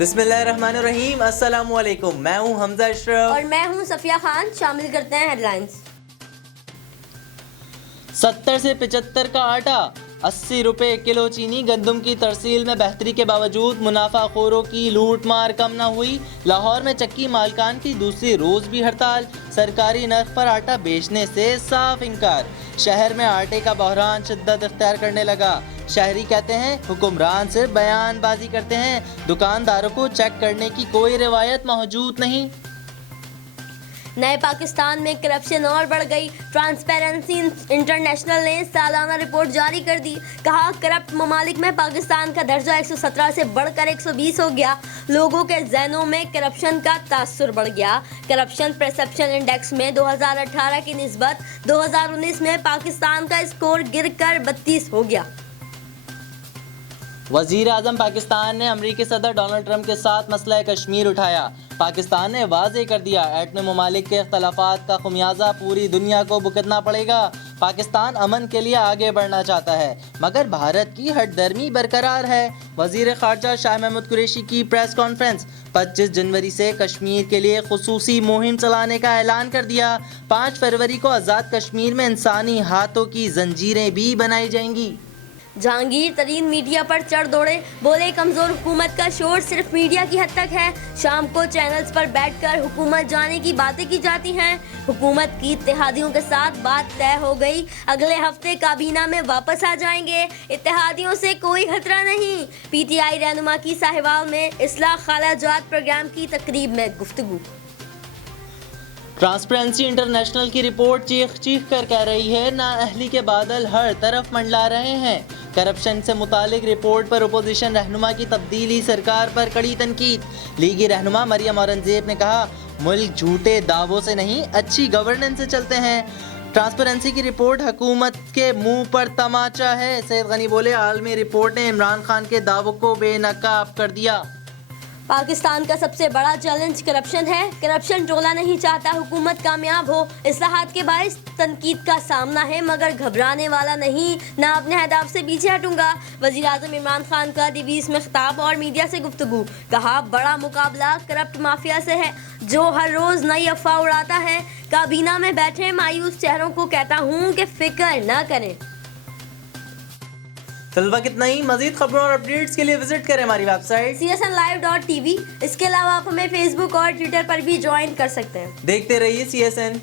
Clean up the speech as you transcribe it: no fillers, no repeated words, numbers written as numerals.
بسم اللہ الرحمن الرحیم، السلام علیکم، میں ہوں حمزہ اشرف اور میں ہوں صفیہ خان۔ شامل کرتے ہیں ہیڈ لائنز۔ 70 سے 75 کا آٹا، 80 روپے کلو چینی۔ گندم کی ترسیل میں بہتری کے باوجود منافع خوروں کی لوٹ مار کم نہ ہوئی۔ لاہور میں چکی مالکان کی دوسری روز بھی ہڑتال، سرکاری نرخ پر آٹا بیچنے سے صاف انکار۔ شہر میں آٹے کا بحران شدت اختیار کرنے لگا۔ شہری کہتے ہیں حکمران صرف بیان بازی کرتے ہیں، دکانداروں کو چیک کرنے کی کوئی روایت موجود نہیں۔ نئے پاکستان میں کرپشن اور بڑھ گئی۔ ٹرانسپیرنسی انٹرنیشنل نے سالانہ رپورٹ جاری کر دی۔ کہا کرپٹ ممالک میں پاکستان کا درجہ 117 سے بڑھ کر 120 ہو گیا۔ لوگوں کے ذہنوں میں کرپشن کا تاثر بڑھ گیا۔ کرپشن پرسپشن انڈیکس میں 2018 کی نسبت 2019 میں پاکستان کا اسکور گر کر 32 ہو گیا۔ وزیر اعظم پاکستان نے امریکی صدر ڈونلڈ ٹرمپ کے ساتھ مسئلہ کشمیر اٹھایا۔ پاکستان نے واضح کر دیا، ایٹمی ممالک کے اختلافات کا خمیازہ پوری دنیا کو بھگتنا پڑے گا۔ پاکستان امن کے لیے آگے بڑھنا چاہتا ہے، مگر بھارت کی ہٹ درمی برقرار ہے۔ وزیر خارجہ شاہ محمود قریشی کی پریس کانفرنس۔ 25 جنوری سے کشمیر کے لیے خصوصی مہم چلانے کا اعلان کر دیا۔ 5 فروری کو آزاد کشمیر میں انسانی ہاتھوں کی زنجیریں بھی بنائی جائیں گی۔ جہانگیر ترین میڈیا پر چڑھ دوڑے، بولے کمزور حکومت کا شور صرف میڈیا کی حد تک ہے۔ شام کو چینلز پر بیٹھ کر حکومت جانے کی باتیں کی جاتی ہیں۔ حکومت کی اتحادیوں کے ساتھ بات طے ہو گئی، اگلے ہفتے کابینہ میں واپس آ جائیں گے۔ اتحادیوں سے کوئی خطرہ نہیں۔ پی ٹی آئی رہنما کی ساہیوال میں اصلاح خالہ جات پروگرام کی تقریب میں گفتگو۔ ٹرانسپیرنسی انٹرنیشنل کی رپورٹ چیخ چیخ کر کہہ رہی ہے، نااہلی کے بادل ہر طرف منڈلا رہے ہیں۔ کرپشن سے متعلق رپورٹ پر اپوزیشن رہنما کی تبدیلی، سرکار پر کڑی تنقید۔ لیگی رہنما مریم اورنگزیب نے کہا، ملک جھوٹے دعووں سے نہیں، اچھی گورننس سے چلتے ہیں۔ ٹرانسپیرنسی کی رپورٹ حکومت کے منہ پر تماچا ہے۔ سید غنی بولے، عالمی رپورٹ نے عمران خان کے دعووں کو بے نقاب کر دیا۔ پاکستان کا سب سے بڑا چیلنج کرپشن ہے۔ کرپشن ٹولہ نہیں چاہتا حکومت کامیاب ہو۔ اصلاحات کے باعث تنقید کا سامنا ہے، مگر گھبرانے والا نہیں، نہ اپنے اہداف سے پیچھے ہٹوں گا۔ وزیر اعظم عمران خان کا ڈیویس میں خطاب اور میڈیا سے گفتگو۔ کہا، بڑا مقابلہ کرپٹ مافیا سے ہے، جو ہر روز نئی افواہ اڑاتا ہے۔ کابینہ میں بیٹھے مایوس چہروں کو کہتا ہوں کہ فکر نہ کریں۔ فی الوقت اتنا ہی۔ مزید خبروں اور اپڈیٹس کے لیے وزٹ کریں ہماری ویب سائٹ csnlive.tv۔ اس کے علاوہ آپ ہمیں فیس بک اور ٹویٹر پر بھی جوائن کر سکتے ہیں۔ دیکھتے رہیے CSN۔